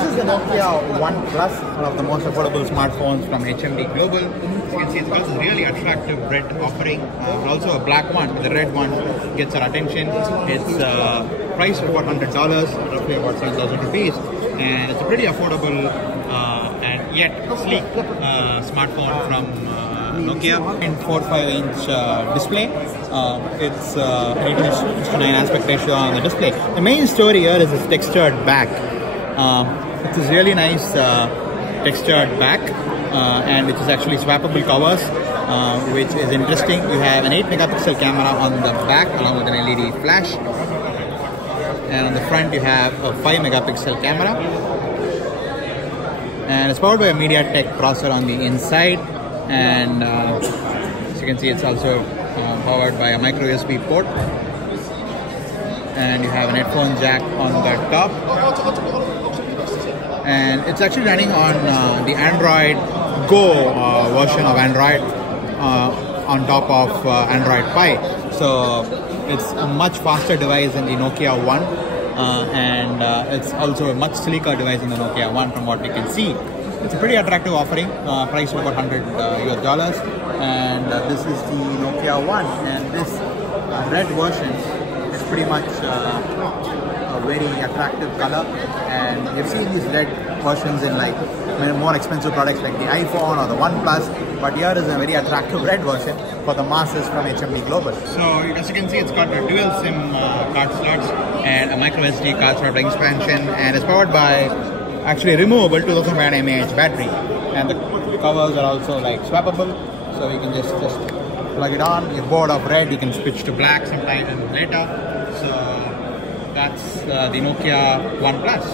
this is the Nokia One Plus, one of the most affordable smartphones from HMD Global. As you can see, it's got a really attractive red offering. Also a black one, but the red one gets our attention. It's priced at about $100, roughly about 7,000 rupees. And it's a pretty affordable and yet sleek smartphone from Nokia. 4.5-inch display. It's 8:9 aspect ratio on the display. The main story here is its textured back. It's a really nice textured back, and it is actually swappable covers, which is interesting. You have an 8-megapixel camera on the back along with an LED flash, and on the front you have a 5-megapixel camera, and it's powered by a MediaTek processor on the inside, and as you can see, it's also powered by a micro USB port, and you have an headphone jack on the top, and it's actually running on the Android Go version of Android on top of Android Pie. So it's a much faster device than the Nokia One, and it's also a much sleeker device than the Nokia One from what we can see. It's a pretty attractive offering, priced at about $100 US, and this is the Nokia One, and this red version is pretty much a very attractive color, and you've seen these red versions in like more expensive products like the iPhone or the One Plus, but here is a very attractive red version for the masses from HMD Global. So as you can see, it's got a dual SIM card slots and a micro SD card slot expansion, and it's powered by actually removable 2500 mAh battery, and the covers are also like swappable, so you can just plug it on. You're bored of red, you can switch to black sometime later. So that's the Nokia One Plus.